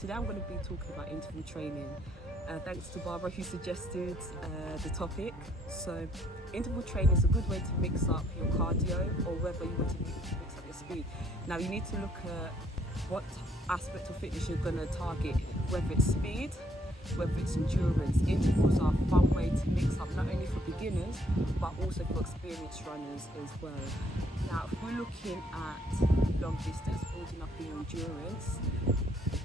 Today I'm going to be talking about interval training. Thanks to Barbara who suggested the topic. So interval training is a good way to mix up your cardio or whether you want to mix up your speed. Now you need to look at what aspect of fitness you're going to target, whether it's speed, whether it's endurance. Intervals are a fun way to mix up not only for beginners but also for experienced runners as well. Now if we're looking at long distance, building up your endurance,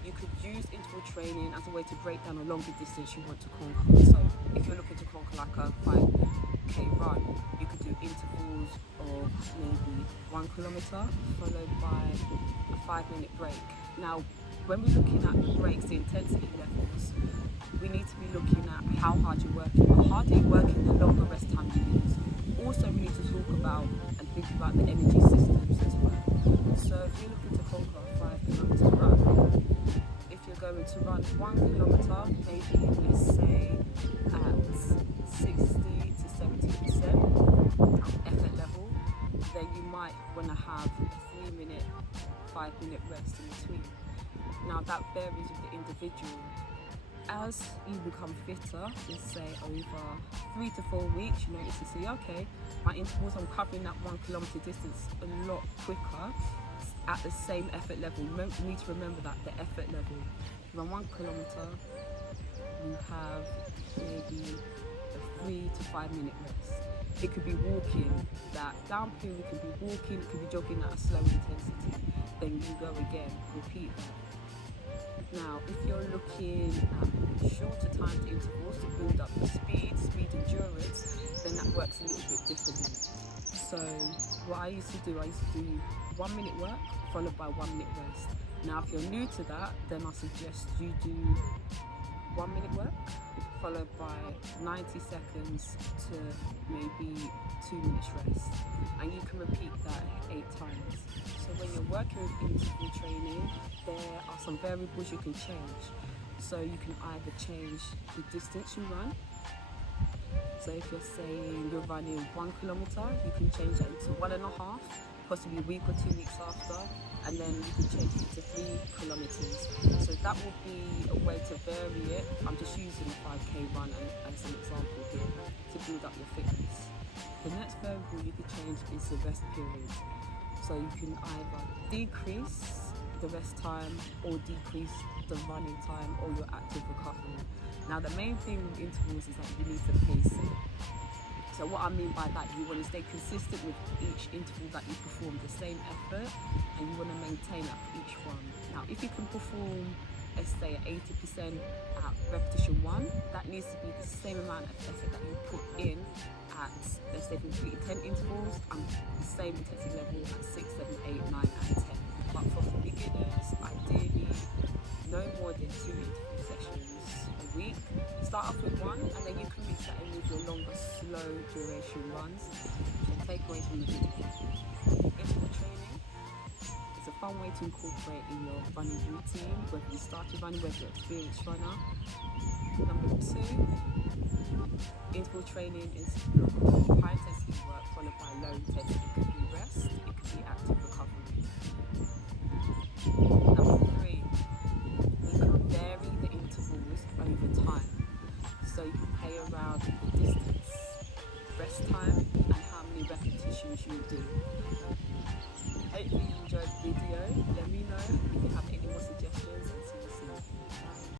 you could use interval training as a way to break down a longer distance you want to conquer. So if you're looking to conquer like a 5k run, you could do intervals of maybe 1 kilometer followed by a 5-minute break. Now when we're looking at breaks, the intensity levels, we need to be looking at how hard you're working. The harder you're working, the longer rest time you use. Also we need to talk about and think about the energy systems as well. So if you're looking to conquer a 5 kilometer run, if you're going to run 1 kilometer, maybe let's say at 60 to 70% effort level, then you might want to have a 3-minute, 5-minute rest in between. Now that varies with the individual. As you become fitter, let's say over 3 to 4 weeks, you notice to see, okay, my intervals, I'm covering that 1 kilometer distance a lot quicker at the same effort level. You need to remember that, the effort level. Around 1 kilometer, you have maybe a 3 to 5 minute rest. It could be walking, that downhill, it could be walking, it could be jogging at a slow intensity. Then you go again, repeat that. Now, if you're looking at shorter timed intervals to build up the speed endurance, then that works a little bit differently. So what I used to do 1 minute work followed by 1 minute rest. Now if you're new to that, then I suggest you do 1 minute work followed by 90 seconds to maybe 2 minutes rest, and you can repeat that 8 times. So when you're working with interval training, there are some variables you can change. So you can either change the distance you run. So if you're saying you're running 1 kilometer, you can change that into 1.5, possibly a week or 2 weeks after, and then you can change it to 3 kilometers. So that will be a way to vary it. I'm just using a 5k run as an example here to build up your fitness. The next variable you can change is the rest period. So you can either decrease the rest time or decrease the running time or your active recovery. Now the main thing with intervals is that you need to pace it. So what I mean by that, you want to stay consistent with each interval that you perform, the same effort, and you want to maintain that for each one. Now if you can perform, let's say at 80% at repetition 1, that needs to be the same amount of effort that you put in at, let's say, from 3 to 10 intervals, and the same intensity level at 6, 7, 8, 9 and 10. But for beginners, ideally no more than 2 interval sessions a week. Start off with 1 and then you can mix that in with your longer, slow duration runs. So takeaways from the video. Interval training is a fun way to incorporate in your running routine, whether you started running, whether you're an experienced runner. Number 2, interval training is block of high intensity work followed by low intensity. It could be rest, it could be active recovery. Number